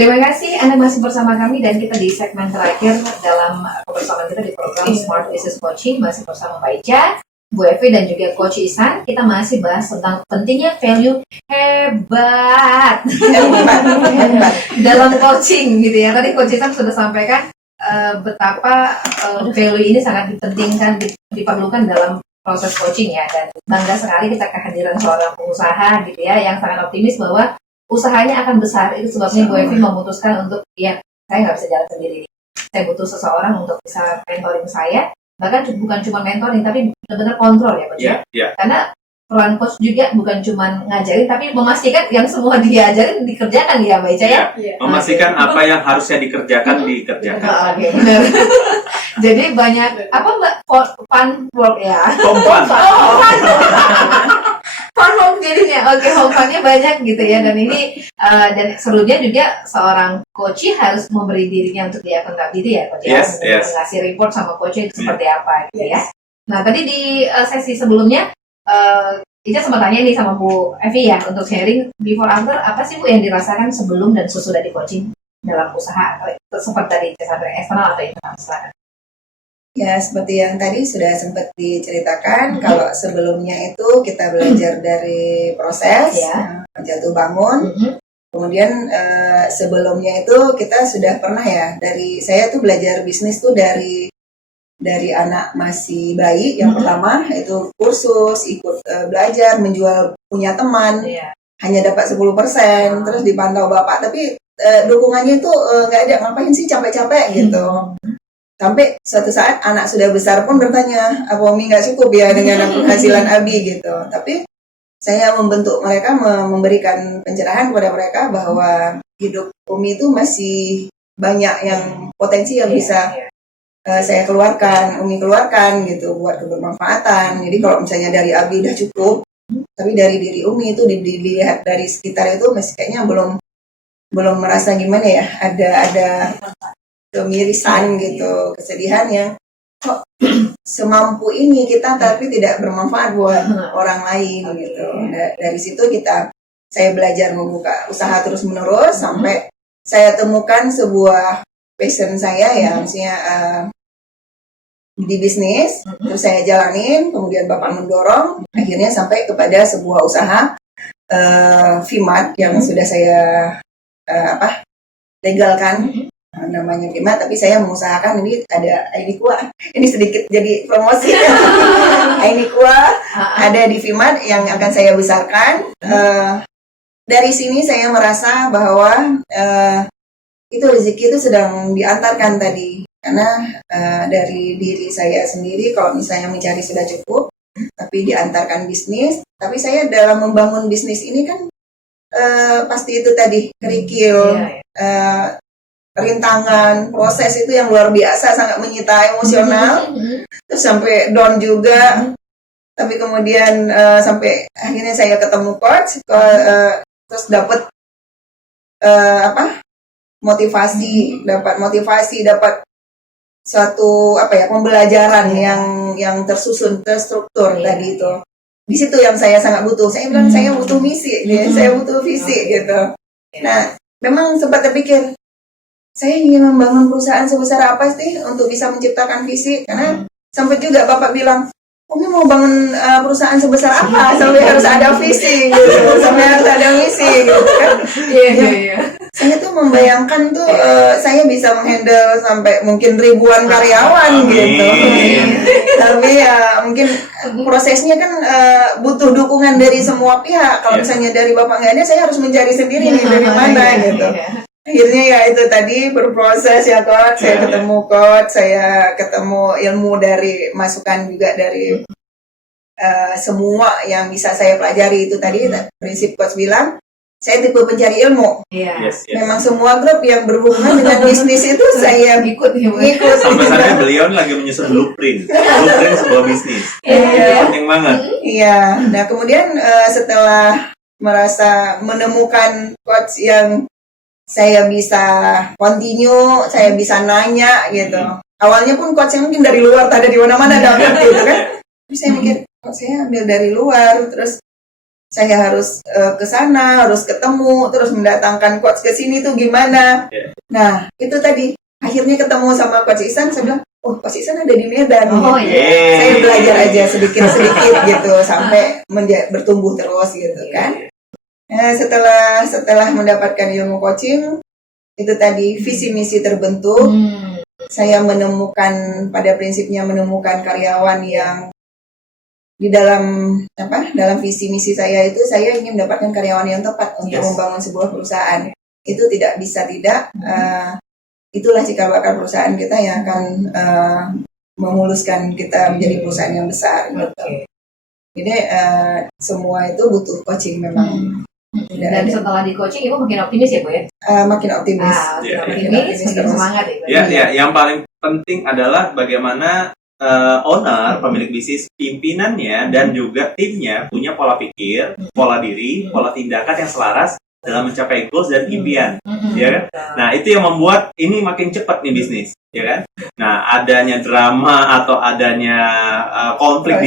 Terima kasih Anda masih bersama kami dan kita di segmen terakhir dalam kebersamaan kita di program Smart Business Coaching masih bersama Mbak Ica, Bu Evi dan juga Coach Ihsan. Kita masih bahas tentang pentingnya value hebat dalam coaching gitu ya. Tadi Coach Ihsan sudah sampaikan betapa value ini sangat dipentingkan, diperlukan dalam proses coaching ya, dan bangga sekali kita kehadiran seorang pengusaha gitu ya yang sangat optimis bahwa usahanya akan besar. Itu sebabnya Bu Evi memutuskan untuk, ya saya nggak bisa jalan sendiri, saya butuh seseorang untuk bisa mentoring saya, bahkan bukan cuma mentoring tapi benar-benar kontrol ya Coach ya. Karena peran coach juga bukan cuma ngajarin tapi memastikan yang semua diajarin dikerjakan ya Mbak Ica ya. Memastikan apa yang harusnya dikerjakan dikerjakan. Oke. Jadi banyak apa Mbak fun work ya. Fun work jadinya. Oke, fun-nya banyak gitu ya, dan ini dan serunya juga seorang coach harus memberi dirinya untuk dia accountability ya Coach ya. Ngasih report sama coach itu seperti apa gitu ya. Nah, tadi di sesi sebelumnya Ica sempat tanya nih sama Bu Evi ya untuk sharing before after, apa sih Bu yang dirasakan sebelum dan sesudah di coaching dalam usaha, atau seperti tadi eksternal atau internal, silakan. Ya, seperti yang tadi sudah sempat diceritakan, kalau sebelumnya itu kita belajar dari proses, jatuh bangun. Kemudian sebelumnya itu kita sudah pernah ya, saya tuh belajar bisnis tuh dari anak masih bayi yang pertama, itu kursus, ikut belajar, menjual punya teman, hanya dapat 10%, terus dipantau bapak, tapi dukungannya itu nggak ada, ngapain sih capek-capek gitu. Sampai suatu saat anak sudah besar pun bertanya, apa Umi nggak cukup ya dengan penghasilan Abi gitu. Tapi saya membentuk mereka, memberikan pencerahan kepada mereka bahwa hidup Umi itu masih banyak yang potensi yang bisa saya keluarkan, Umi keluarkan gitu buat kebermanfaatan. Jadi kalau misalnya dari Abi udah cukup, tapi dari diri Umi itu dilihat dari sekitar itu masih kayaknya belum merasa gimana ya, ada kemirisan gitu, kesedihan yang kok semampu ini kita tapi tidak bermanfaat buat orang lain gitu. Dari situ saya belajar membuka usaha terus menerus sampai saya temukan sebuah passion saya ya, maksudnya di bisnis, terus saya jalanin, kemudian Bapak mendorong, akhirnya sampai kepada sebuah usaha Vimat yang sudah saya legalkan. Namanya Vimat, tapi saya mengusahakan ini ada Ainikua. Ini sedikit jadi promosi. Ainikua ada di Vimat yang akan saya besarkan. Dari sini saya merasa bahwa itu rezeki itu sedang diantarkan tadi. Karena dari diri saya sendiri kalau misalnya mencari sudah cukup, tapi diantarkan bisnis. Tapi saya dalam membangun bisnis ini kan pasti itu tadi kerikil, rintangan, proses itu yang luar biasa, sangat menyita emosional, terus sampai down juga. Tapi kemudian sampai akhirnya saya ketemu coach, terus dapat motivasi, dapat suatu pembelajaran yang tersusun, terstruktur tadi itu. Di situ yang saya sangat butuh. Saya bilang saya butuh misi, saya butuh visi gitu. Nah, memang sempat terpikir, saya ingin membangun perusahaan sebesar apa sih untuk bisa menciptakan visi? Karena sampai juga Bapak bilang, Umi mau bangun perusahaan sebesar apa sampai harus ada visi gitu, sampai harus ada misi gitu kan? Saya tuh membayangkan tuh saya bisa menghandle sampai mungkin ribuan karyawan gitu. Tapi ya mungkin prosesnya kan butuh dukungan dari semua pihak. Kalau misalnya dari Bapak nggak ada, saya harus mencari sendiri nih dari mana gitu. Akhirnya ya itu tadi berproses ya coach, saya ketemu coach, saya ketemu ilmu dari masukan juga dari semua yang bisa saya pelajari itu tadi. Prinsip coach bilang, saya tipe pencari ilmu. Memang semua grup yang berhubungan dengan bisnis itu saya ikut. Sampai saat beliau lagi menyusun blueprint sebuah bisnis. Penting banget. Iya. Nah kemudian setelah merasa menemukan coach yang saya bisa continue, saya bisa nanya gitu. Awalnya pun coach yang mungkin dari luar, ada di mana-mana dapat gitu kan. Terus saya mikir, kok saya ambil dari luar, terus saya harus ke sana, harus ketemu, terus mendatangkan coach ke sini tuh gimana. Nah, itu tadi akhirnya ketemu sama Coach Ihsan, saya bilang, oh Coach Ihsan ada di Medan. Saya belajar aja sedikit-sedikit gitu sampai bertumbuh terus gitu kan. Nah, setelah mendapatkan ilmu coaching, itu tadi visi misi terbentuk. Saya menemukan, pada prinsipnya menemukan karyawan yang di dalam visi misi saya itu, saya ingin mendapatkan karyawan yang tepat untuk membangun sebuah perusahaan. Itu tidak bisa tidak, itulah cikal bakal perusahaan kita yang akan memuluskan kita menjadi perusahaan yang besar. Gitu. Jadi semua itu butuh coaching memang. Dan setelah di coaching, Ibu makin optimis ya Bu ya? Makin optimis. Makin semangat ya. Ya, yang paling penting adalah bagaimana owner, pemilik bisnis, pimpinannya dan juga timnya punya pola pikir, pola diri, pola tindakan yang selaras dalam mencapai goals dan impian, ya kan? Nah, itu yang membuat ini makin cepat nih bisnis, ya kan? Nah, adanya drama atau adanya konflik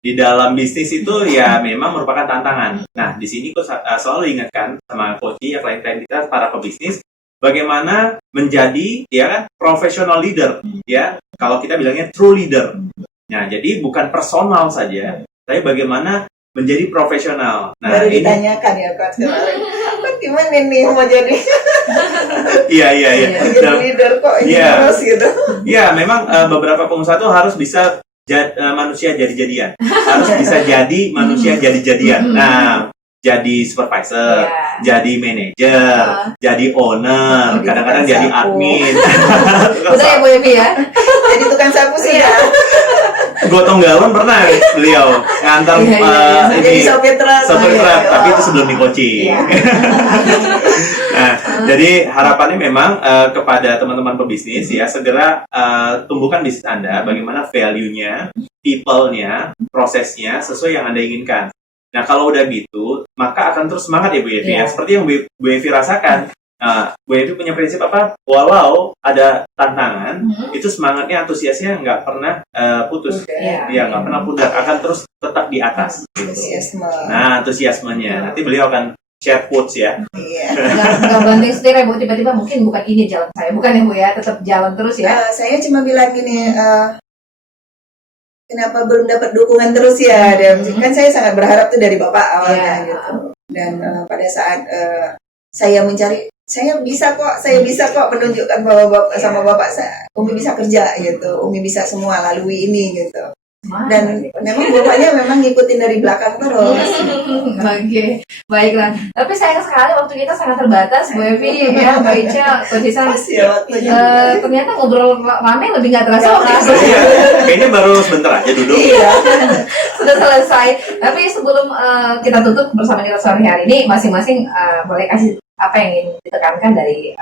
di dalam bisnis itu ya memang merupakan tantangan. Nah, di sini aku selalu ingatkan sama coach ya, klien-klien kita, para pebisnis, bagaimana menjadi ya kan professional leader, ya. Kalau kita bilangnya true leader. Nah, jadi bukan personal saja, tapi bagaimana menjadi profesional. Nah, baru ditanyakan ya Coach kemarin, gimana nih mau jadi? Iya. Jadi leader kok terus gitu. Iya, memang beberapa pengusaha tuh harus bisa manusia jadi-jadian. Harus bisa jadi manusia jadi-jadian. Nah, jadi supervisor, jadi manajer, jadi owner, kadang-kadang jadi admin. Udah ya Bu Evi ya? Jadi tukang sapu sih ya. Gotong galon pernah beliau ngantar jadi sopir truk, tapi itu sebelum di coaching. Nah, jadi harapannya memang kepada teman-teman pebisnis ya, segera tumbuhkan bisnis Anda, bagaimana value-nya, people-nya, prosesnya sesuai yang Anda inginkan. Nah, kalau udah gitu, maka akan terus semangat ya Bu Evi ya. Seperti yang Bu Evi rasakan. Bu Evi punya prinsip apa? Walau ada tantangan, itu semangatnya, antusiasnya nggak pernah putus. Dia nggak pernah pudar, akan terus tetap di atas. Gitu. Nah, antusiasmenya. Nanti beliau akan share quotes ya. Nggak banting setir ya Bu, tiba-tiba mungkin bukan ini jalan saya. Bukan ya Bu ya, tetap jalan terus ya. Saya cuma bilang gini, kenapa belum dapat dukungan terus ya? Dan kan saya sangat berharap tuh dari Bapak awalnya gitu. Dan pada saat saya mencari, saya bisa kok menunjukkan bahwa sama Bapak Umi bisa kerja gitu, Umi bisa semua lalui ini gitu. Dan memang Bapaknya memang ngikutin dari belakang terus. Oke, baiklah. Tapi sayang sekali waktu kita sangat terbatas, Bu Evi ya, Mbak Ica, Coach Ihsan. Ternyata ngobrol rame lebih nggak terasa. Kayaknya baru sebentar aja duduk. Sudah selesai. Tapi sebelum kita tutup bersama kita sore hari ini, masing-masing boleh kasih apa yang ingin ditekankan dari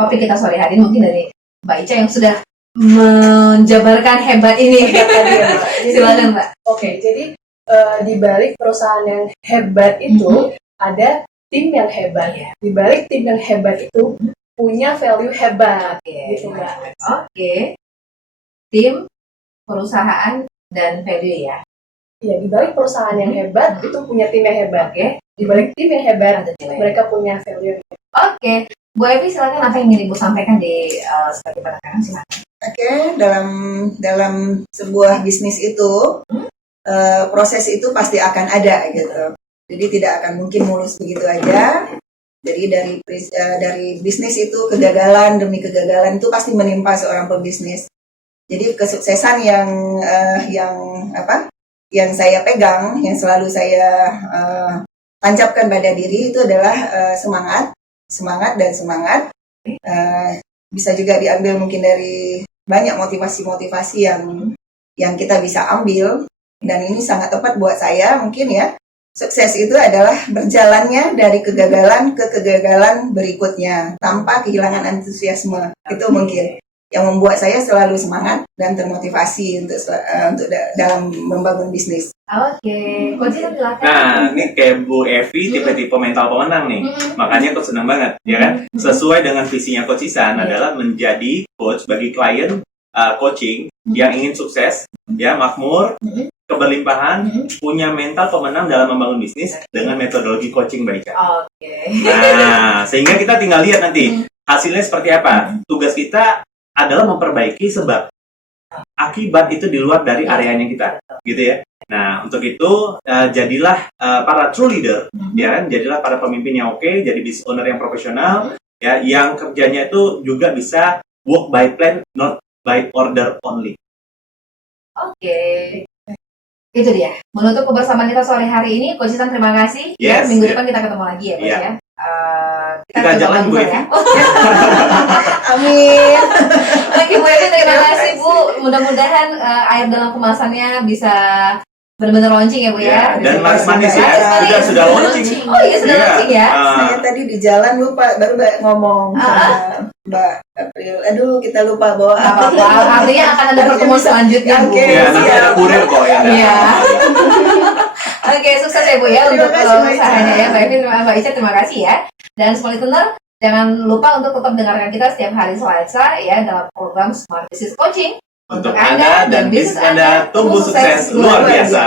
topik kita sore hari ini, mungkin dari Mbak Ica yang sudah menjabarkan hebat ini. Silakan Mbak. Oke, jadi di balik perusahaan yang hebat itu ada tim yang hebat. Di balik tim yang hebat itu punya value hebat, gitu Mbak. Oke. Tim, perusahaan, dan value ya. Iya, di balik perusahaan yang hebat itu punya tim yang hebat. Di balik tim yang hebat mereka punya value. Oke. Bu Evi, silakan apa yang ingin Ibu sampaikan di sebagai penekanan, silakan. Oke, dalam sebuah bisnis itu proses itu pasti akan ada gitu. Jadi tidak akan mungkin mulus begitu aja. Jadi dari bisnis itu kegagalan demi kegagalan itu pasti menimpa seorang pebisnis. Jadi kesuksesan yang saya pegang, yang selalu saya tancapkan pada diri itu adalah semangat. Bisa juga diambil mungkin dari banyak motivasi-motivasi yang kita bisa ambil, dan ini sangat tepat buat saya mungkin ya. Sukses itu adalah berjalannya dari kegagalan ke kegagalan berikutnya tanpa kehilangan antusiasme. Itu mungkin yang membuat saya selalu semangat dan termotivasi untuk dalam membangun bisnis. Oke, Coach Ihsan silakan. Nah, ini kayak Bu Evi tipe-tipe mental pemenang nih. Makanya Coach senang banget, ya kan? Sesuai dengan visinya Coach Ihsan adalah menjadi coach bagi klien coaching yang ingin sukses, ya makmur, keberlimpahan, punya mental pemenang dalam membangun bisnis dengan metodologi coaching Mbak Ica. Oke. Nah, sehingga kita tinggal lihat nanti hasilnya seperti apa. Tugas kita adalah memperbaiki sebab. Akibat itu di luar dari areanya kita, gitu ya. Nah, untuk itu jadilah para true leader, ya kan? Jadilah para pemimpin yang oke, jadi business owner yang profesional, ya, yang kerjanya itu juga bisa work by plan, not by order only. Oke. Itu dia. Menutup kebersamaan kita sore hari ini, Coach Isan terima kasih. Ya, Yes, minggu yeah. depan kita ketemu lagi ya, Coach Yeah. ya. Kita coba jalan, Bu ngobrol Evi. ya. Amin. Oke, Bu Evi, terima kasih Bu. Mudah-mudahan air dalam kemasannya bisa benar-benar launching ya Bu ya. Ya, dan Bisa manis ya, manis. sudah launching. Oh iya sudah Iya. launching ya. Saya tadi di jalan lupa baru ngomong sama Mbak April. Aduh, kita lupa bawa Gak apa-apa. Artinya akan ada pertemuan selanjutnya Bu. Oke. Ya, nanti ada kurir kok ya. Iya. Oke, sukses ya Bu ya Terima untuk kasih, Mbak Ica. usahanya ya. Mbak Evi, Mbak Ica terima kasih ya. Dan Smart Listener, jangan lupa untuk tetap dengarkan kita setiap hari Selasa ya dalam program Smart Business Coaching. Untuk Anda dan bisnis Anda tumbuh sukses luar biasa.